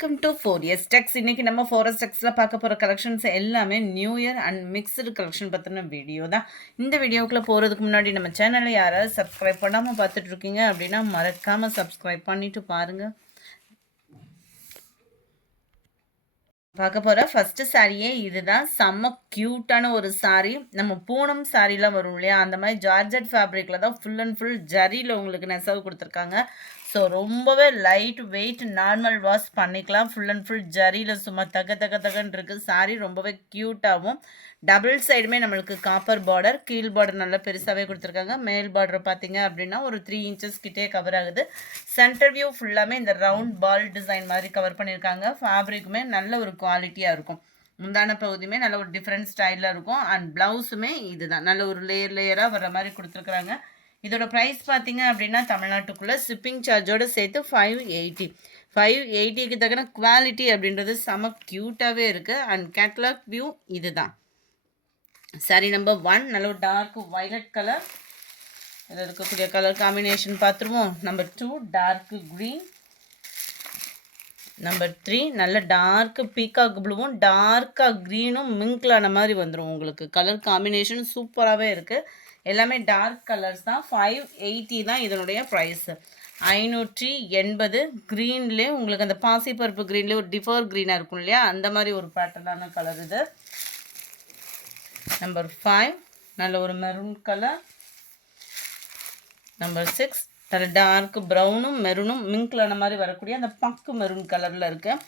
Welcome to 4S Techs. இன்னைக்கு நம்ம 4S Techsல பார்க்க போகிற கலெக்ஷன்ஸ் எல்லாமே new year and mixed collection பற்றின வீடியோ தான். இந்த வீடியோக்குள்ளே போகிறதுக்கு முன்னாடி நம்ம சேனலை யாராவது சப்ஸ்கிரைப் பண்ணாமல் பார்த்துட்டு இருக்கீங்க அப்படின்னா மறக்காமல் சப்ஸ்கிரைப் பண்ணிட்டு பாருங்கள். பார்க்க போகிற ஃபஸ்ட்டு சாரியே இதுதான். செம்ம க்யூட்டான ஒரு சாரீ. நம்ம பூனம் சாரீலாம் வரும் இல்லையா, அந்த மாதிரி ஜார்ஜட் ஃபேப்ரிக்கில் தான் ஃபுல் அண்ட் ஃபுல் ஜரியில் உங்களுக்கு நெசவு கொடுத்துருக்காங்க. ஸோ ரொம்பவே லைட் வெயிட், நார்மல் வாஷ் பண்ணிக்கலாம். ஃபுல் அண்ட் ஃபுல் ஜரியில் சும்மா தகன்னு இருக்குது சாரீ. ரொம்பவே க்யூட்டாகவும் டபுள் சைடுமே நம்மளுக்கு காப்பர் பார்டர், கீழ் பார்டர் நல்லா பெருசாகவே கொடுத்துருக்காங்க. மேல் பார்டர் பார்த்தீங்க அப்படின்னா ஒரு 3 இன்ச்சஸ் கிட்டே கவர் ஆகுது. சென்டர் வியூ ஃபுல்லாமே இந்த ரவுண்ட் பால் டிசைன் மாதிரி கவர் பண்ணியிருக்காங்க. ஃபேப்ரிக்குமே நல்ல ஒரு குவாலிட்டியாக இருக்கும். முந்தான பகுதியுமே நல்ல ஒரு டிஃப்ரெண்ட் ஸ்டைலில் இருக்கும். அண்ட் ப்ளவுஸுமே இதுதான், நல்ல ஒரு லேயராக வர மாதிரி கொடுத்துருக்குறாங்க. இதோட ப்ரைஸ் பார்த்தீங்க அப்படின்னா தமிழ்நாட்டுக்குள்ளே ஷிப்பிங் சார்ஜோடு சேர்த்து 580க்கு தக்கன குவாலிட்டி அப்படின்றது செம க்யூட்டாகவே இருக்குது. அண்ட் கேட்லாக் வியூ இதுதான். சாரி நம்பர் 1 நல்ல ஒரு டார்க் வயலட் கலர். இதில் இருக்கக்கூடிய கலர் காம்பினேஷன் பார்த்துருவோம். Number 2 dark green. நம்பர் 3 நல்ல டார்க் பீகாக் ப்ளூவும் டார்க்காக க்ரீனும் மிங்கிளான மாதிரி வந்துடும் உங்களுக்கு. கலர் காம்பினேஷன் சூப்பராகவே இருக்குது. எல்லாமே டார்க் கலர்ஸ் தான். 580 தான் இதனுடைய ப்ரைஸு. 580. க்ரீன்லேயே உங்களுக்கு அந்த பாசிப்பருப்பு க்ரீன்லேயே ஒரு டிஃபர் க்ரீனாக இருக்கும் இல்லையா, அந்த மாதிரி ஒரு பேட்டர்னான கலர் இது. நம்பர் 5 நல்ல ஒரு மெரூன் கலர். நம்பர் 6 நல்ல டார்க் ப்ரௌனும் மெரூனும் மிங்கிளான மாதிரி வரக்கூடிய அந்த பக்கு மெரூன் கலரில் இருக்குது.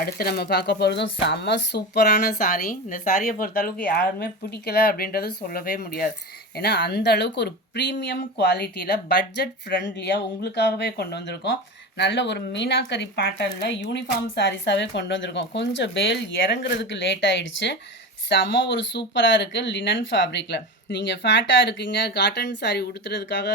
அடுத்து நம்ம பார்க்க போகிறதும் செம்ம சூப்பரான சாரீ. இந்த சாரியை பொறுத்த அளவுக்கு யாருமே பிடிக்கல அப்படின்றது சொல்லவே முடியாது. ஏன்னா அந்த அளவுக்கு ஒரு ப்ரீமியம் குவாலிட்டியில் பட்ஜெட் ஃப்ரெண்ட்லியாக உங்களுக்காகவே கொண்டு வந்திருக்கோம். நல்ல ஒரு மீனாக்கரி பேட்டர்னில் யூனிஃபார்ம் சாரீஸாகவே கொண்டு வந்திருக்கோம். கொஞ்சம் பேல் இறங்குறதுக்கு லேட் ஆகிடுச்சு. செம்ம ஒரு சூப்பராக இருக்குது. லினன் ஃபேப்ரிக்கில் நீங்கள் ஃபேட்டாக இருக்கீங்க, காட்டன் சாரீ உடுத்துறதுக்காக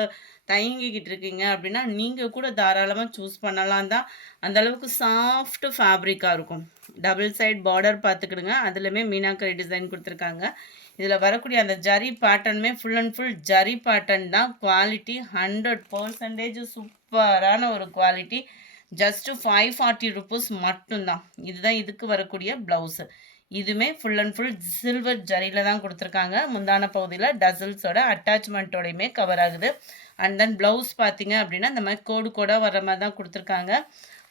தயங்கிக்கிட்டு இருக்கீங்க அப்படின்னா நீங்கள் கூட தாராளமாக சூஸ் பண்ணலாம் தான். அந்தளவுக்கு சாஃப்ட் ஃபேப்ரிக்காக இருக்கும். டபுள் சைட் பார்டர் பார்த்துக்கிடுங்க, அதுலேயுமே மீனாக்கரி டிசைன் கொடுத்துருக்காங்க. இதில் வரக்கூடிய அந்த ஜரி பேட்டர்னுமே full and full zari pattern தான். குவாலிட்டி 100% சூப்பரான ஒரு குவாலிட்டி. ஜஸ்ட்டு 540 ருபீஸ் மட்டும்தான். இதுதான் இதுக்கு வரக்கூடிய ப்ளவுஸு. இதுவுமே ஃபுல் அண்ட் ஃபுல் சில்வர் ஜரியில் தான் கொடுத்துருக்காங்க. முந்தான பகுதியில் டசல்ஸோட அட்டாச்மெண்ட்டோடையுமே கவர் ஆகுது. அண்ட் தென் ப்ளவுஸ் பார்த்தீங்க அப்படின்னா இந்த மாதிரி கோடாக வர மாதிரி தான் கொடுத்துருக்காங்க.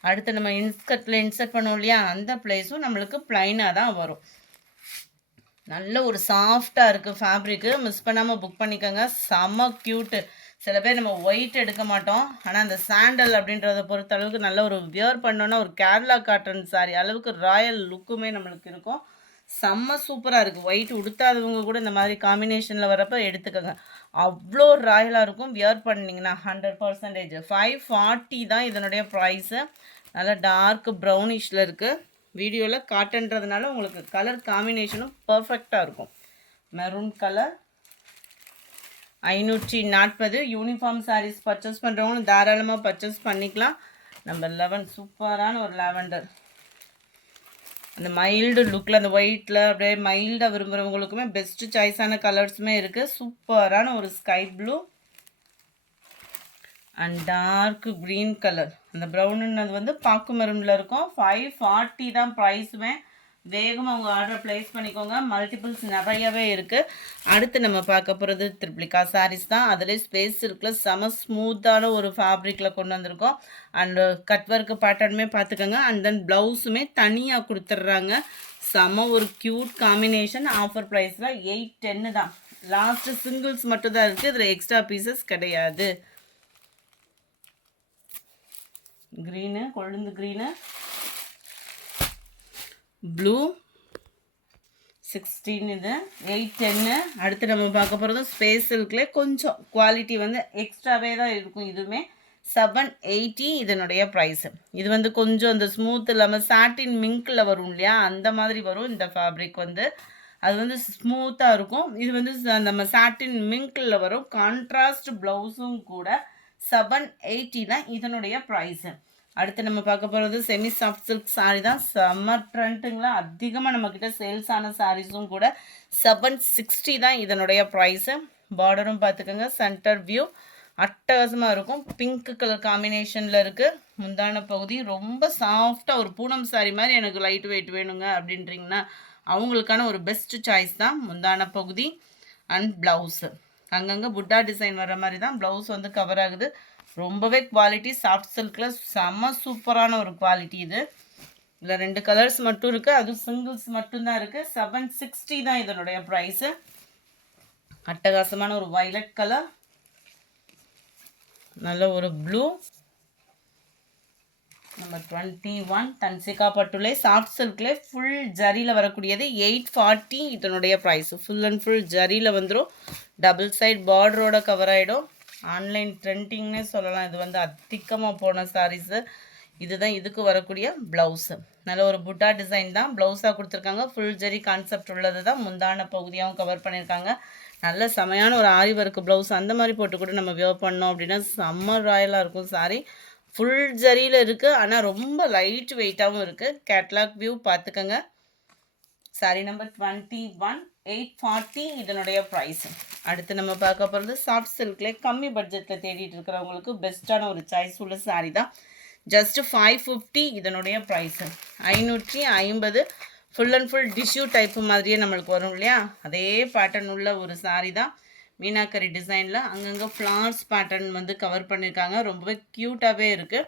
அடுத்து நம்ம இன்ஸ்கர்ட்டில் இன்சர்ட் பண்ணோம் இல்லையா, அந்த ப்ளேஸும் நம்மளுக்கு ப்ளைனாக தான் வரும். நல்ல ஒரு சாஃப்டாக இருக்குது ஃபேப்ரிக்கு. மிஸ் பண்ணாமல் புக் பண்ணிக்கோங்க. செம்ம க்யூட்டு. சில பேர் நம்ம ஒயிட் எடுக்க மாட்டோம், ஆனால் அந்த சாண்டல் அப்படின்றத பொறுத்த அளவுக்கு நல்ல ஒரு வியர் பண்ணோன்னா ஒரு கேரளா காட்டன் சாரி அளவுக்கு ராயல் லுக்குமே நம்மளுக்கு இருக்கும். செம்ம சூப்பராக இருக்குது. ஒயிட் உடுத்தாதவங்க கூட இந்த மாதிரி காம்பினேஷனில் வரப்போ எடுத்துக்கோங்க. அவ்வளோ ராயலாக இருக்கும். வியர் பண்ணிங்கன்னா 100%. 540 தான் இதனுடைய ப்ரைஸு. நல்லா டார்க் ப்ரௌனிஷில் இருக்குது. வீடியோவில் காட்டன்றதுனால உங்களுக்கு கலர் காம்பினேஷனும் பர்ஃபெக்டாக இருக்கும். Maroon colour. 540. Uniform saris purchase பண்ணுறவங்களும் தாராளமாக பர்ச்சேஸ் பண்ணிக்கலாம். நம்பர் 11 சூப்பரான ஒரு லாவெண்டர். அந்த மைல்டு லுக்கில் அந்த ஒயிட்டில் அப்படியே மைல்டாக விரும்புகிறவங்களுக்குமே பெஸ்ட்டு சாய்ஸான கலர்ஸுமே இருக்குது. சூப்பரான ஒரு sky blue and dark green colour. அந்த ப்ரௌனுன்னது வந்து பாக்கு மெரூனில் இருக்கும். 540 தான் ப்ரைஸுமே. வேகமாக உங்கள் ஆர்டர் ப்ளேஸ் பண்ணிக்கோங்க. மல்டிபிள்ஸ் நிறையவே இருக்குது. அடுத்து நம்ம பார்க்க போகிறது த்ரிப்ளிகா சாரீஸ் தான். அதில் ஸ்பேஸ் இருக்குல்ல, செம ஸ்மூத்தான ஒரு ஃபேப்ரிக்கில் கொண்டு வந்திருக்கோம். அண்டு கட் ஒர்க்கு பேட்டர்னுமே பார்த்துக்கோங்க. அண்ட் தென் ப்ளவுஸுமே தனியாக கொடுத்துட்றாங்க. செம ஒரு க்யூட் காம்பினேஷன். ஆஃபர் ப்ரைஸில் 810 தான். லாஸ்ட்டு சிங்கிள்ஸ் மட்டும் தான் இருக்குது. இதில் எக்ஸ்ட்ரா பீசஸ் கிடையாது. க்ரீனு, கொழுந்து க்ரீனு, ப்ளூ 16 இது 810. அடுத்து நம்ம பார்க்க போகிறதும் ஸ்பேஸ் சில்க்லே கொஞ்சம் குவாலிட்டி வந்து எக்ஸ்ட்ராவே தான் இருக்கும். இதுவுமே 780 இதனுடைய ப்ரைஸு. இது வந்து கொஞ்சம் இந்த ஸ்மூத் இல்லாமல் சாட்டின் மிங்கில் வரும் இல்லையா, அந்த மாதிரி வரும் இந்த ஃபேப்ரிக் வந்து. அது வந்து ஸ்மூத்தாக இருக்கும். இது வந்து நம்ம சாட்டின் மிங்கில் வரும். கான்ட்ராஸ்ட் ப்ளவுஸும் கூட 780 தான் இதனுடைய ப்ரைஸு. அடுத்து நம்ம பார்க்க போகிறது செமி சாஃப்ட் சில்க் சாரீ தான். சம்மர் ட்ரெண்ட்டுங்களா, அதிகமாக நம்மக்கிட்ட சேல்ஸ் ஆன சாரீஸும் கூட. 760 தான் இதனுடைய ப்ரைஸு. பார்டரும் பார்த்துக்கோங்க. சென்டர் வியூ அட்டகாசமாக இருக்கும். பிங்க் கலர் காம்பினேஷனில் இருக்குது. முந்தான பகுதி ரொம்ப சாஃப்டாக ஒரு பூனம் சாரி மாதிரி எனக்கு லைட் வெயிட் வேணுங்க அப்படின்றீங்கன்னா அவங்களுக்கான ஒரு பெஸ்ட் சாய்ஸ் தான் முந்தான பகுதி அண்ட் ப்ளவுஸு. அங்கங்கே புட்டா டிசைன் வர மாதிரி தான் ப்ளவுஸ் வந்து கவர் ஆகுது. ரொம்பவே குவாலிட்டி சாஃப்ட் சில்கில் செம்ம சூப்பரான ஒரு குவாலிட்டி இது. இதில் 2 கலர்ஸ் மட்டும் இருக்குது, அதுவும் சிங்கிள்ஸ் மட்டும்தான் இருக்குது. 760 தான் இதனுடைய ப்ரைஸு. அட்டகாசமான ஒரு வயலட் கலர், நல்ல ஒரு ப்ளூ. நம்பர் 21 தன்சிகா பட்டுலே சாஃப்ட் சில்க்லே ஃபுல் ஜரியில் வரக்கூடியது. 840 இதனுடைய ப்ரைஸு. ஃபுல் அண்ட் ஃபுல் ஜரியில் வந்துடும். டபுள் சைட் பார்டரோட கவர் ஆகிடும். ஆன்லைன் ட்ரெண்டிங்னே சொல்லலாம். இது வந்து அதிகமாக போன சாரீஸு. இதுதான் இதுக்கு வரக்கூடிய ப்ளவுஸு. நல்ல ஒரு புட்டா டிசைன் தான் ப்ளவுஸாக கொடுத்துருக்காங்க. ஃபுல் ஜரி கான்செப்ட் உள்ளது தான் முந்தான பகுதியாகவும் கவர் பண்ணியிருக்காங்க. நல்ல செமையான ஒரு ஆரி ஒர்க் ப்ளவுஸ் அந்த மாதிரி போட்டு கூட நம்ம வியர் பண்ணோம் அப்படின்னா செம்ம ராயலாக இருக்கும் சாரி. ஃபுல் ஜரியில் இருக்குது, ஆனால் ரொம்ப லைட் வெயிட்டாகவும் இருக்குது. கேட்லாக் வியூ பார்த்துக்கோங்க. சாரி நம்பர் 21 840 இதனுடைய ப்ரைஸ். அடுத்து நம்ம பார்க்க போகிறது சாஃப்ட் சில்க்லே கம்மி பட்ஜெட்டில் தேடிட்டு இருக்கிறவங்களுக்கு பெஸ்ட்டான ஒரு சாய்ஸ் உள்ள சாரி தான். ஜஸ்ட் 550 இதனுடைய price. 550 full and full tissue type மாதிரியே நம்மளுக்கு வரும் இல்லையா, அதே பேட்டர்ன் உள்ள ஒரு சாரி தான். மீனாக்கரி டிசைனில் அங்கங்கே ஃப்ளார்ஸ் பேட்டர்ன் வந்து கவர் பண்ணியிருக்காங்க. ரொம்பவே க்யூட்டாகவே இருக்குது.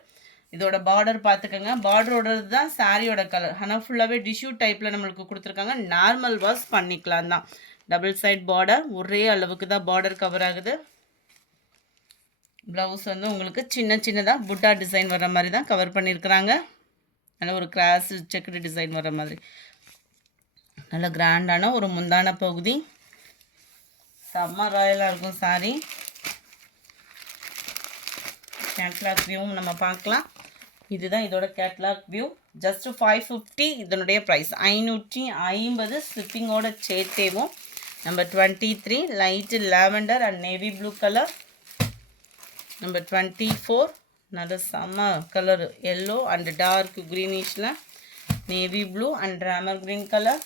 இதோட பார்டர் பார்த்துக்கோங்க. பார்டரோடது தான் சாரியோட கலர், ஆனால் ஃபுல்லாகவே டிஷ்யூ டைப்பில் நம்மளுக்கு கொடுத்துருக்காங்க. நார்மல் வாஷ் பண்ணிக்கலாம் தான். டபுள் சைட் பார்டர், ஒரே அளவுக்கு தான் பார்டர் கவர் ஆகுது. ப்ளவுஸ் வந்து உங்களுக்கு சின்ன சின்னதாக புட்டா டிசைன் வர மாதிரி தான் கவர் பண்ணியிருக்கிறாங்க. நல்ல ஒரு கிராஸ் செக்குடு டிசைன் வர மாதிரி நல்ல கிராண்டான ஒரு முந்தான பகுதி. செம்ம ராயலாக இருக்கும் சாரி. கேட்லாக் வியூவும் நம்ம பார்க்கலாம். இதுதான் இதோட கேட்லாக் வியூ. ஜஸ்ட் 550 இதனுடைய ப்ரைஸ். 550 ஸ்லிப்பிங்கோட சேர்த்தேவும். Number 23 light lavender and navy blue colour. Number 24 நல்ல செம்ம கலர் எல்லோ அண்ட் டார்க் க்ரீனிஷில் navy blue and Ramar green colour.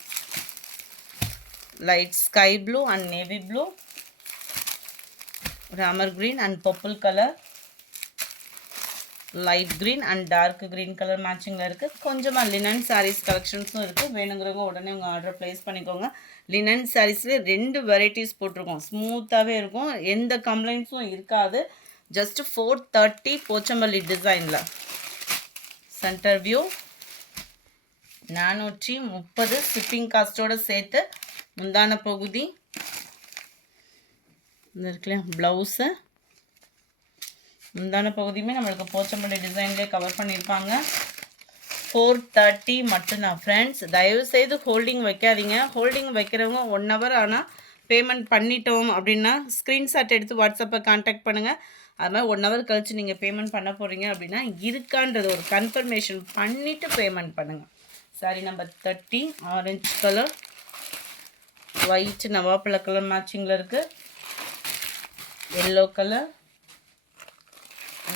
Light sky blue and navy blue, Ramar green and purple colour, light green and dark green colour மேட்சிங்கில் இருக்குது. கொஞ்சமாக linen saris கலெக்ஷன்ஸும் இருக்குது. வேணுங்கிறவங்க உடனே உங்கள் ஆர்டர் ப்ளேஸ் பண்ணிக்கோங்க. லினன் சாரீஸ்லேயே 2 வெரைட்டிஸ் போட்டிருக்கோம். ஸ்மூத்தாகவே இருக்கும், எந்த கம்ப்ளைண்ட்ஸும் இருக்காது. ஜஸ்ட் 430 போச்சம்பள்ளி டிசைனில். சென்டர் வியூ 430 ஷிப்பிங் காஸ்ட்டோடு சேர்த்து. முந்தான பகுதி இருக்குல்லையா, ப்ளவுஸு. முந்தான பகுதியுமே நம்மளுக்கு போச்சம்பள்ளி டிசைன்லேயே கவர் பண்ணியிருப்பாங்க. 430 மட்டும்தான் ஃப்ரெண்ட்ஸ். தயவுசெய்து ஹோல்டிங் வைக்காதீங்க. ஹோல்டிங் வைக்கிறவங்க 1 hour ஆனால் பேமெண்ட் பண்ணிட்டோம் அப்படின்னா ஸ்க்ரீன்ஷாட் எடுத்து வாட்ஸ்அப்பை கான்டாக்ட் பண்ணுங்கள். அது மாதிரி 1 hour கழித்து நீங்கள் பேமெண்ட் பண்ண போகிறீங்க அப்படின்னா இருக்கான்றது ஒரு கன்ஃபர்மேஷன் பண்ணிவிட்டு பேமெண்ட் பண்ணுங்கள். Sari number 30 orange colour, white நவாப்பழ கலர் மேட்சிங்கில் இருக்குது. Yellow colour.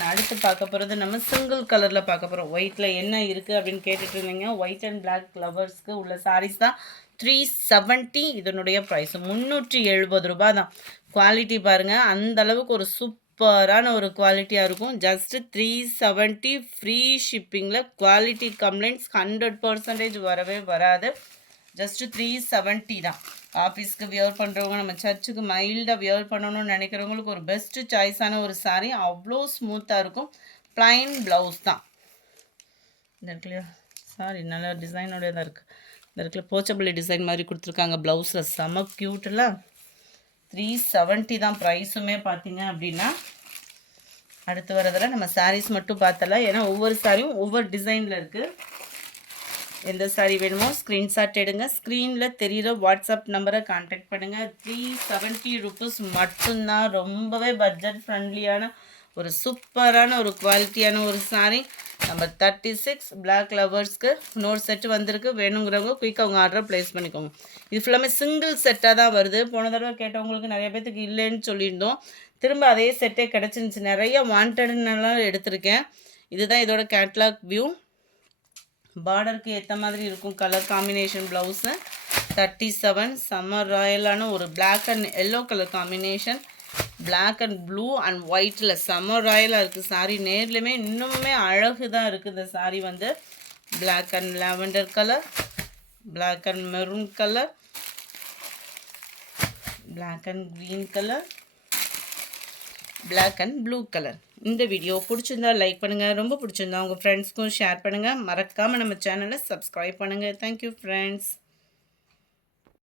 அடுத்து பார்க்க போகிறது நம்ம சிங்கிள் கலரில் பார்க்க போகிறோம். ஒயிட்டில் என்ன இருக்குது அப்படின்னு கேட்டுட்டு இருந்தீங்க. ஒயிட் அண்ட் பிளாக் ஃப்ளவர்ஸ்க்கு உள்ள சாரீஸ் தான். 370 இதனுடைய ப்ரைஸ். 370 ரூபா தான். குவாலிட்டி பாருங்கள், அந்தளவுக்கு ஒரு சூப்பரான ஒரு குவாலிட்டியாக இருக்கும். ஜஸ்ட் 370 ஃப்ரீ ஷிப்பிங்கில். குவாலிட்டி கம்ப்ளைண்ட்ஸ் 100% வரவே வராது. ஜஸ்ட்டு 370 தான். ஆஃபீஸ்க்கு வியர் பண்ணுறவங்க, நம்ம சர்ச்சுக்கு மைல்டாக வியர் பண்ணணும்னு நினைக்கிறவங்களுக்கு ஒரு பெஸ்ட்டு சாய்ஸான ஒரு சாரீ. அவ்வளோ ஸ்மூத்தாக இருக்கும். ப்ளைன் ப்ளவுஸ் தான். இந்த இருக்குல்லையா சாரி, நல்ல டிசைனோட தான் இருக்குது. இந்த இடத்துல போச்சம்பள்ளி டிசைன் மாதிரி கொடுத்துருக்காங்க ப்ளவுஸில். செம க்யூட்டில். 370 தான் ப்ரைஸுமே பார்த்தீங்க அப்படின்னா. அடுத்து வரதில் நம்ம சாரீஸ் மட்டும் பார்த்தலாம், ஏன்னா ஒவ்வொரு சாரியும் ஒவ்வொரு டிசைனில் இருக்குது. எந்த சாரி வேணுமோ ஸ்க்ரீன்ஷாட் எடுங்க. ஸ்க்ரீனில் தெரிகிற வாட்ஸ்அப் நம்பரை கான்டாக்ட் பண்ணுங்கள். 370 ருபீஸ் மட்டும்தான். ரொம்பவே பட்ஜெட் ஃப்ரெண்ட்லியான ஒரு சூப்பரான ஒரு குவாலிட்டியான ஒரு சாரீ. நம்பர் 36 பிளாக் லவர்ஸ்க்கு இன்னொரு செட்டு வந்திருக்கு. வேணுங்கிறவங்க குயிக்காக அவங்க ஆர்டரை ப்ளேஸ் பண்ணிக்கோங்க. இது ஃபுல்லாமே சிங்கிள் செட்டாக தான் வருது. போன தடவை கேட்டவங்களுக்கு நிறைய பேர்த்துக்கு இல்லைன்னு சொல்லியிருந்தோம். திரும்ப அதே செட்டே கிடச்சிருந்துச்சு. நிறைய வாண்டட்னால எடுத்திருக்கேன். இதுதான் இதோட கேட்லாக் வியூ. பார்டருக்கு ஏற்ற மாதிரி இருக்கும் கலர் காம்பினேஷன் ப்ளவுஸு. 37 சம்மர் ராயலான ஒரு black and yellow colour combination. Black and blue and ஒயிட்டில் செம ராயலாக இருக்குது சாரீ. நேர்லையுமே இன்னுமே அழகு தான் இருக்குது இந்த சாரீ வந்து. Black and lavender colour, black and maroon colour, black and green colour, black and blue colour. இந்த வீடியோ பிடிச்சிருந்தா லைக் பண்ணுங்கள், ரொம்ப பிடிச்சிருந்தா உங்கள் ஃப்ரெண்ட்ஸ்க்கும் ஷேர் பண்ணுங்கள். மறக்காமல் நம்ம சேனலை சப்ஸ்கிரைப் பண்ணுங்கள். Thank you friends.